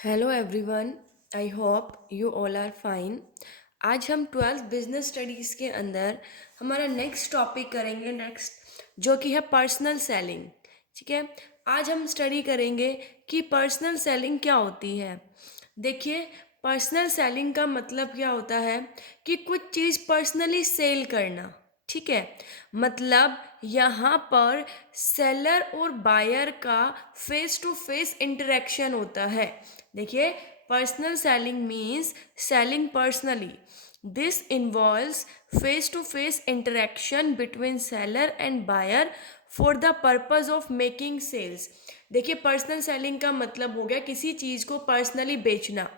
Hello everyone, I hope you all are fine. आज हम twelfth business studies के अंदर हमारा नेक्स्ट टॉपिक करेंगे जो कि है पर्सनल सेलिंग। ठीक है, आज हम स्टडी करेंगे कि पर्सनल सेलिंग क्या होती है। देखिए, पर्सनल सेलिंग का मतलब क्या होता है कि कुछ चीज़ पर्सनली सेल करना। ठीक है, मतलब यहाँ पर सेलर और बायर का फेस टू फेस इंटरेक्शन होता है। देखिए, personal selling means selling personally. This involves face to face interaction between seller and buyer for the purpose of making sales. देखिए, पर्सनल सेलिंग का मतलब हो गया किसी चीज़ को पर्सनली बेचना।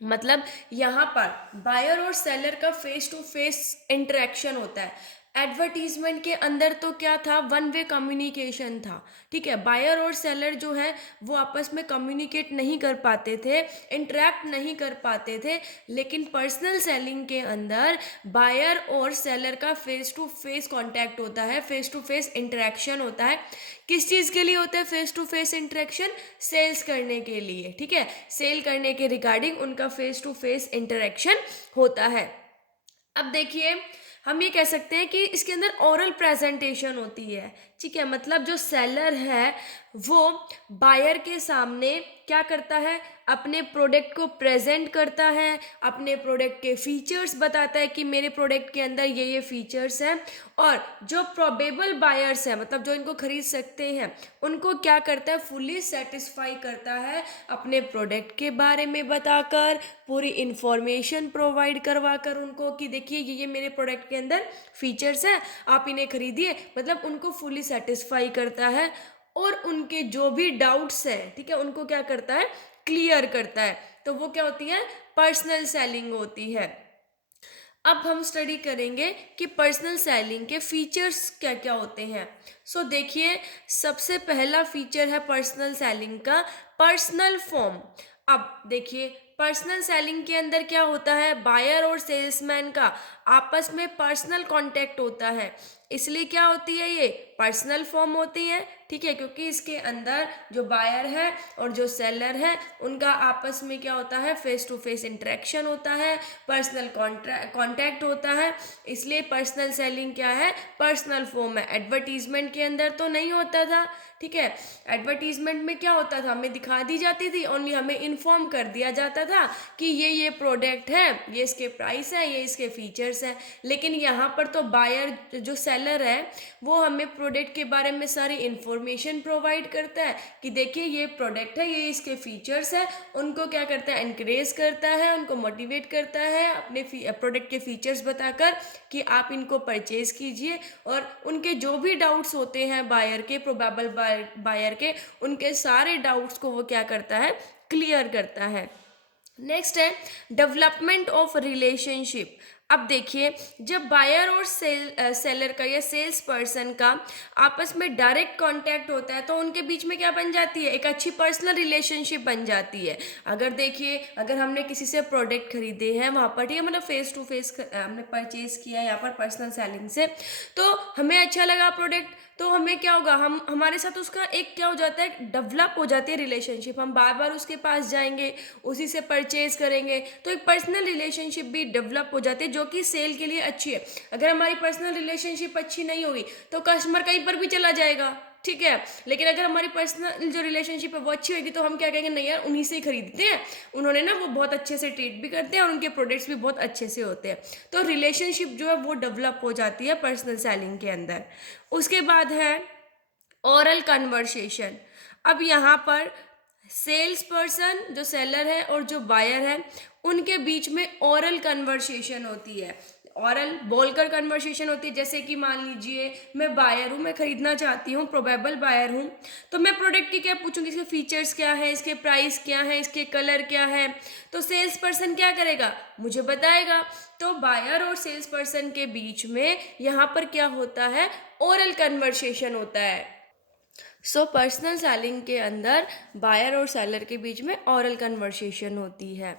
मतलब यहाँ पर बायर और सेलर का फेस टू फेस इंटरेक्शन होता है। एडवर्टीजमेंट के अंदर तो क्या था, वन वे कम्युनिकेशन था। ठीक है, बायर और सेलर जो है वो आपस में कम्युनिकेट नहीं कर पाते थे, इंटरेक्ट नहीं कर पाते थे। लेकिन पर्सनल सेलिंग के अंदर बायर और सेलर का फेस टू फेस कांटेक्ट होता है, फेस टू फेस इंटरेक्शन होता है। किस चीज़ के लिए होता है face to face interaction? Sales करने के लिए। ठीक है, सेल करने के रिगार्डिंग उनका फेस टू फेस इंटरेक्शन होता है। अब देखिए, हम ये कह सकते हैं कि इसके अंदर ओरल प्रेजेंटेशन होती है। ठीक है, मतलब जो सेलर है वो बायर के सामने क्या करता है, अपने प्रोडक्ट को प्रेजेंट करता है, अपने प्रोडक्ट के फीचर्स बताता है कि मेरे प्रोडक्ट के अंदर ये फीचर्स हैं। और जो प्रोबेबल बायर्स हैं, मतलब जो इनको खरीद सकते हैं, उनको क्या करता है, फुली सेटिस्फाई करता है अपने प्रोडक्ट के बारे में बताकर, पूरी इंफॉर्मेशन प्रोवाइड करवा कर उनको कि देखिए ये मेरे प्रोडक्ट के अंदर फीचर्स हैं, आप इन्हें खरीदिए। मतलब उनको फुली सेटिस्फाई करता है और उनके जो भी डाउट्स हैं, ठीक है, उनको क्या करता है, क्लियर करता है। तो वो क्या होती है, पर्सनल सेलिंग होती है। अब हम स्टडी करेंगे कि पर्सनल सेलिंग के फीचर्स क्या क्या होते हैं। देखिए, सबसे पहला फीचर है पर्सनल सेलिंग का, पर्सनल फॉर्म। अब देखिए, पर्सनल सेलिंग के अंदर क्या होता है, बायर और सेल्समैन का आपस में पर्सनल कांटेक्ट होता है। इसलिए क्या होती है, ये पर्सनल फॉर्म होती है। ठीक है, क्योंकि इसके अंदर जो बायर है और जो सेलर है उनका आपस में क्या होता है, फेस टू फेस इंटरेक्शन होता है, पर्सनल कांटेक्ट होता है। इसलिए पर्सनल सेलिंग क्या है, पर्सनल फॉर्म है। एडवर्टीजमेंट के अंदर तो नहीं होता था। ठीक है, एडवर्टीजमेंट में क्या होता था, हमें दिखा दी जाती थी, ओनली हमें इन्फॉर्म कर दिया जाता था कि ये प्रोडक्ट है, ये इसके प्राइस है, ये इसके फीचर्स हैं। लेकिन यहाँ पर तो बायर जो सेलर है वो हमें प्रोडक्ट के बारे में सारी इंफॉर्मेशन प्रोवाइड करता है कि देखिए ये प्रोडक्ट है, ये इसके फीचर्स है। उनको क्या करता है, एनकरेज करता है, उनको मोटिवेट करता है अपने प्रोडक्ट के फीचर्स बताकर कि आप इनको परचेज कीजिए। और उनके जो भी डाउट्स होते हैं बायर के, प्रोबेबल बायर के, उनके सारे डाउट्स को वो क्या करता है, क्लियर करता है। नेक्स्ट है डेवलपमेंट ऑफ रिलेशनशिप। अब देखिए, जब बायर और सेलर का या सेल्स पर्सन का आपस में डायरेक्ट कांटेक्ट होता है तो उनके बीच में क्या बन जाती है, एक अच्छी पर्सनल रिलेशनशिप बन जाती है। अगर देखिए, अगर हमने किसी से प्रोडक्ट खरीदे हैं वहाँ पर, ठीक है, मतलब फेस टू फेस हमने परचेज किया है यहाँ पर पर्सनल सेलिंग से, तो हमें अच्छा लगा प्रोडक्ट, तो हमें क्या होगा, हम हमारे साथ उसका एक क्या हो जाता है, डेवलप हो जाती है रिलेशनशिप। हम बार बार उसके पास जाएंगे, उसी से परचेज करेंगे, तो एक पर्सनल रिलेशनशिप भी डेवलप हो जाती है जो कि सेल के लिए अच्छी है। अगर हमारी पर्सनल रिलेशनशिप अच्छी नहीं होगी तो कस्टमर कहीं पर भी चला जाएगा। ठीक है, लेकिन अगर हमारी पर्सनल जो रिलेशनशिप है वो अच्छी होगी तो हम क्या कहेंगे, नहीं यार उन्हीं से ही खरीदते हैं, उन्होंने ना वो बहुत अच्छे से ट्रीट भी करते हैं और उनके प्रोडक्ट्स भी बहुत अच्छे से होते हैं। तो रिलेशनशिप जो है वो डेवलप हो जाती है पर्सनल सेलिंग के अंदर। उसके बाद है ओरल कन्वर्सेशन। अब यहाँ पर सेल्स पर्सन जो सेलर है और जो बायर है उनके बीच में ओरल कन्वर्सेशन होती है। ओरल बोलकर कन्वर्सेशन होती है, जैसे कि मान लीजिए मैं बायर हूँ, मैं खरीदना चाहती हूँ, प्रोबेबल बायर हूँ, तो मैं प्रोडक्ट की क्या पूछूंगी, इसके फीचर्स क्या है, इसके प्राइस क्या है, इसके कलर क्या है। तो सेल्स पर्सन क्या करेगा, मुझे बताएगा। तो बायर और सेल्स पर्सन के बीच में यहाँ पर क्या होता है, ओरल कन्वर्सेशन होता है। पर्सनल सेलिंग के अंदर बायर और सेलर के बीच में ओरल कन्वर्सेशन होती है।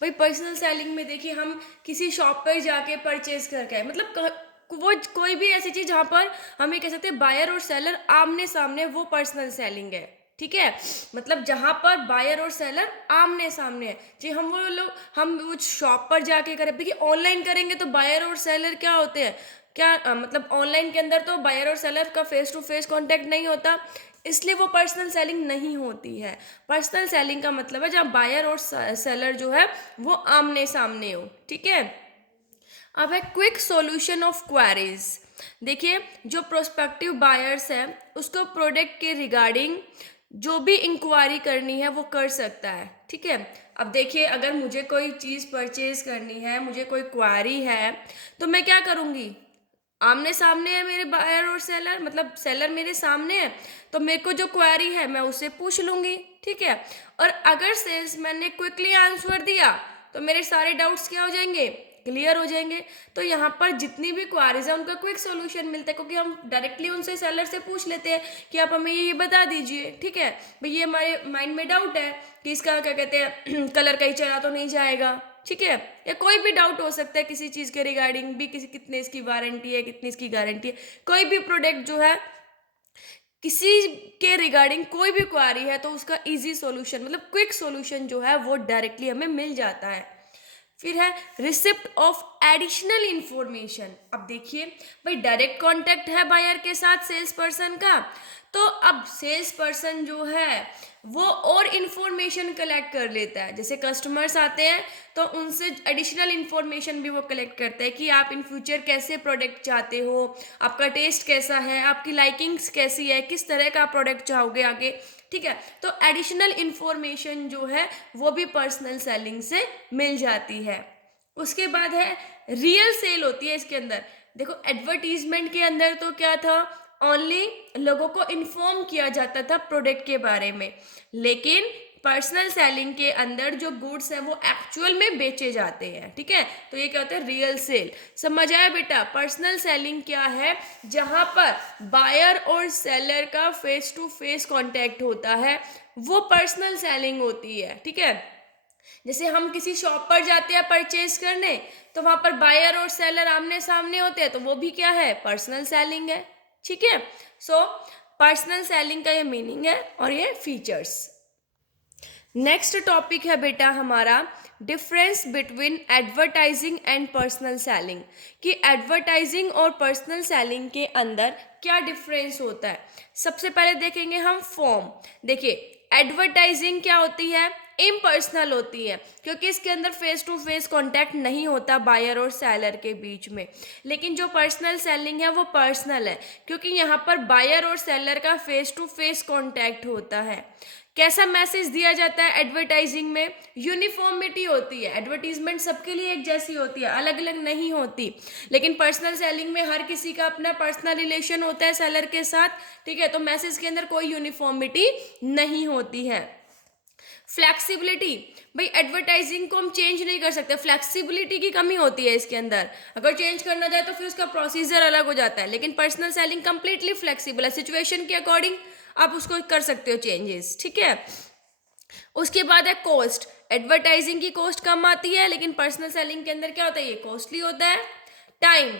भाई पर्सनल सेलिंग में देखिए, हम किसी शॉप पर जाके परचेज करके आए, मतलब वो कोई भी ऐसी चीज़ जहाँ पर हम ये कह सकते हैं बायर और सेलर आमने सामने, वो पर्सनल सेलिंग है। ठीक है, मतलब जहाँ पर बायर और सेलर आमने सामने है जी। हम वो शॉप पर जाके करें, देखिए ऑनलाइन करेंगे तो बायर और सेलर क्या होते हैं, क्या मतलब ऑनलाइन के अंदर तो बायर और सेलर का फेस टू फेस कांटेक्ट नहीं होता, इसलिए वो पर्सनल सेलिंग नहीं होती है। पर्सनल सेलिंग का मतलब है जब बायर और सेलर जो है वो आमने सामने हो, ठीक है। अब है क्विक सॉल्यूशन ऑफ क्वेरीज। देखिए जो प्रोस्पेक्टिव बायर्स है उसको प्रोडक्ट के रिगार्डिंग जो भी इंक्वायरी करनी है वो कर सकता है, ठीक है। अब देखिए अगर मुझे कोई चीज़ परचेज करनी है, मुझे कोई क्वारी है, तो मैं क्या करूँगी, आमने सामने है मेरे बायर और सेलर, मतलब सेलर मेरे सामने है, तो मेरे को जो क्वेरी है मैं उससे पूछ लूँगी, ठीक है। और अगर सेल्समैन ने क्विकली आंसर दिया तो मेरे सारे डाउट्स क्या हो जाएंगे, क्लियर हो जाएंगे। तो यहाँ पर जितनी भी क्वारीज है उनका क्विक सोल्यूशन मिलता है, क्योंकि हम डायरेक्टली उनसे सेलर से पूछ लेते हैं कि आप हमें ये बता दीजिए, ठीक है भाई, ये हमारे माइंड में डाउट है कि इसका क्या कहते हैं कलर कहीं चला तो नहीं जाएगा, ठीक है। या कोई भी डाउट हो सकता है किसी चीज़ के रिगार्डिंग भी, किसी कितने इसकी वारंटी है, कितनी इसकी गारंटी है, कोई भी प्रोडक्ट जो है किसी के रिगार्डिंग कोई भी क्वारी है तो उसका इजी सॉल्यूशन मतलब क्विक सॉल्यूशन जो है वो डायरेक्टली हमें मिल जाता है। फिर है रिसिप्ट ऑफ एडिशनल इंफॉर्मेशन। अब देखिए भाई डायरेक्ट कांटेक्ट है बायर के साथ सेल्स पर्सन का, तो अब सेल्स पर्सन जो है वो और इन्फॉर्मेशन कलेक्ट कर लेता है। जैसे कस्टमर्स आते हैं तो उनसे एडिशनल इन्फॉर्मेशन भी वो कलेक्ट करते हैं कि आप इन फ्यूचर कैसे प्रोडक्ट चाहते हो, आपका टेस्ट कैसा है, आपकी लाइकिंग्स कैसी है, किस तरह का प्रोडक्ट चाहोगे आगे, ठीक है। तो एडिशनल इंफॉर्मेशन जो है वो भी पर्सनल सेलिंग से मिल जाती है। उसके बाद है रियल सेल होती है इसके अंदर। देखो एडवर्टीजमेंट के अंदर तो क्या था, ओनली लोगों को इन्फॉर्म किया जाता था प्रोडक्ट के बारे में, लेकिन पर्सनल सेलिंग के अंदर जो गुड्स है वो एक्चुअल में बेचे जाते हैं, ठीक है। तो ये क्या होता है, रियल सेल। समझ आया बेटा, पर्सनल सेलिंग क्या है, जहां पर बायर और सेलर का फेस टू फेस कांटेक्ट होता है वो पर्सनल सेलिंग होती है, ठीक है। जैसे हम किसी शॉप पर जाते हैं परचेज करने, तो वहां पर बायर और सेलर आमने सामने होते हैं, तो वो भी क्या है, पर्सनल सेलिंग है, ठीक है। सो पर्सनल सेलिंग का ये मीनिंग है और ये फीचर्स। नेक्स्ट टॉपिक है बेटा हमारा difference between advertising and personal selling, कि एडवर्टाइजिंग और पर्सनल सेलिंग के अंदर क्या डिफरेंस होता है। सबसे पहले देखेंगे हम फॉर्म। देखिए एडवर्टाइजिंग क्या होती है, इम्पर्सनल होती है, क्योंकि इसके अंदर फेस टू फेस कांटेक्ट नहीं होता बायर और सेलर के बीच में। लेकिन जो पर्सनल सेलिंग है वो पर्सनल है, क्योंकि यहाँ पर बायर और सेलर का फेस टू फेस कांटेक्ट होता है। कैसा मैसेज दिया जाता है एडवर्टाइजिंग में, यूनिफॉर्मिटी होती है, एडवर्टीजमेंट सबके लिए एक जैसी होती है, अलग अलग नहीं होती। लेकिन पर्सनल सेलिंग में हर किसी का अपना पर्सनल रिलेशन होता है सेलर के साथ, ठीक है, तो मैसेज के अंदर कोई यूनिफॉर्मिटी नहीं होती है। फ्लैक्सिबिलिटी, भाई एडवर्टाइजिंग को हम चेंज नहीं कर सकते, फ्लैक्सिबिलिटी की कमी होती है इसके अंदर, अगर चेंज करना जाए तो फिर उसका प्रोसीजर अलग हो जाता है। लेकिन पर्सनल सेलिंग कंप्लीटली फ्लैक्सिबल है, सिचुएशन के अकॉर्डिंग आप उसको कर सकते हो चेंजेस, ठीक है। उसके बाद है कॉस्ट, एडवर्टाइजिंग की कॉस्ट कम आती है, लेकिन पर्सनल सेलिंग के अंदर क्या होता है, ये कॉस्टली होता है। टाइम,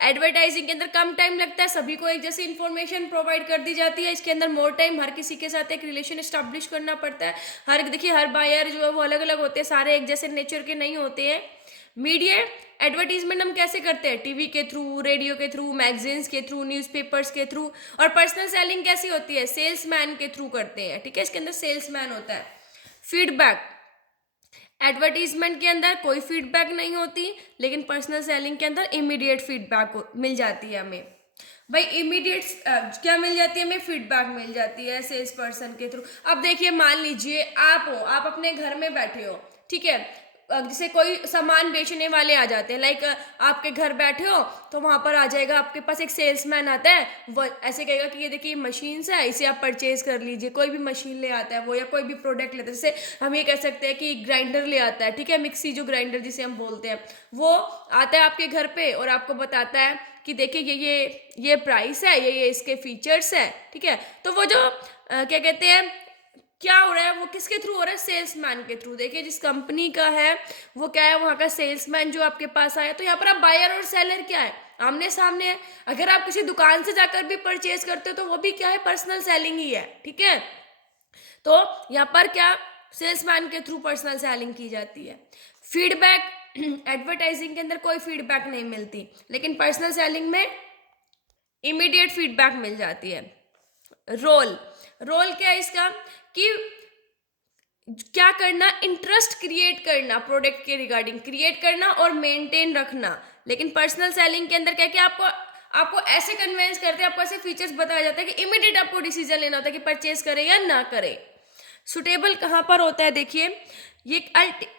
एडवर्टाइजिंग के अंदर कम टाइम लगता है, सभी को एक जैसी इन्फॉर्मेशन प्रोवाइड कर दी जाती है। इसके अंदर मोर टाइम, हर किसी के साथ एक रिलेशन एस्टेब्लिश करना पड़ता है। देखिए हर बायर जो है वो अलग अलग होते हैं, सारे एक जैसे नेचर के नहीं होते हैं। मीडिया, एडवर्टीजमेंट हम कैसे करते हैं, टीवी के थ्रू, रेडियो के थ्रू, मैगजीन्स के थ्रू, न्यूज़पेपर्स के थ्रू। और पर्सनल सेलिंग कैसी होती है, सेल्समैन के थ्रू करते हैं, ठीक है, इसके अंदर सेल्समैन होता है। फीडबैक, एडवर्टीजमेंट के अंदर कोई फीडबैक नहीं होती, लेकिन पर्सनल सेलिंग के अंदर इमीडिएट फीडबैक मिल जाती है हमें। भाई इमीडिएट क्या मिल जाती है हमें, फीडबैक मिल जाती है सेल्स पर्सन के थ्रू। अब देखिए मान लीजिए आप हो, आप अपने घर में बैठे हो, ठीक है, जैसे कोई सामान बेचने वाले आ जाते हैं, लाइक आपके घर बैठे हो तो वहां पर आ जाएगा, आपके पास एक सेल्समैन आता है, वो ऐसे कहेगा कि ये देखिए मशीन है, इसे आप परचेज कर लीजिए। कोई भी मशीन ले आता है वो, या कोई भी प्रोडक्ट लेता है, जैसे हम ये कह सकते हैं कि ग्राइंडर ले आता है, ठीक है, मिक्सी जो ग्राइंडर जिसे हम बोलते हैं, वो आता है आपके घर पे और आपको बताता है कि देखिए ये प्राइस है, ये इसके फीचर्स है, ठीक है। तो वो जो क्या कहते हैं, क्या हो रहा है, वो किसके थ्रू हो रहा है, सेल्समैन के थ्रू। देखिए जिस कंपनी का है वो क्या है, वहाँ का सेल्समैन जो आपके पास आया, तो यहाँ पर आप बायर और सेलर क्या है, आमने सामने है। अगर आप किसी दुकान से जाकर भी परचेज करते हो तो वो भी क्या है, पर्सनल सेलिंग ही है, ठीक है। तो यहाँ पर क्या सेल्समैन के थ्रू पर्सनल सेलिंग की जाती है। फीडबैक, एडवर्टाइजिंग के अंदर कोई फीडबैक नहीं मिलती, लेकिन पर्सनल सेलिंग में इमीडिएट फीडबैक मिल जाती है। रोल, रोल क्या है इसका कि क्या करना, इंटरेस्ट क्रिएट करना, प्रोडक्ट के रिगार्डिंग क्रिएट करना और मेंटेन रखना। लेकिन पर्सनल सेलिंग के अंदर क्या कि आपको आपको ऐसे कन्वेंस करते हैं, आपको ऐसे फीचर्स बताया जाता है कि इमीडिएट आपको डिसीजन लेना होता है कि परचेज करें या ना करें। सुटेबल कहाँ पर होता है, देखिए ये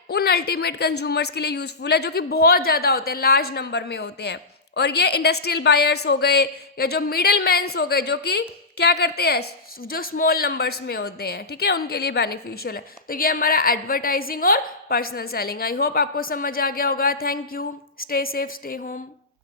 उन अल्टीमेट कंज्यूमर्स के लिए यूजफुल है जो कि बहुत ज़्यादा होते हैं, लार्ज नंबर में होते हैं। और ये इंडस्ट्रियल बायर्स हो गए या जो मिडल मैन्स हो गए जो कि क्या करते हैं, जो स्मॉल नंबर्स में होते हैं, ठीक है, उनके लिए बेनिफिशियल है। तो ये हमारा एडवर्टाइजिंग और पर्सनल सेलिंग। आई होप आपको समझ आ गया होगा। Thank you. Stay safe, stay home.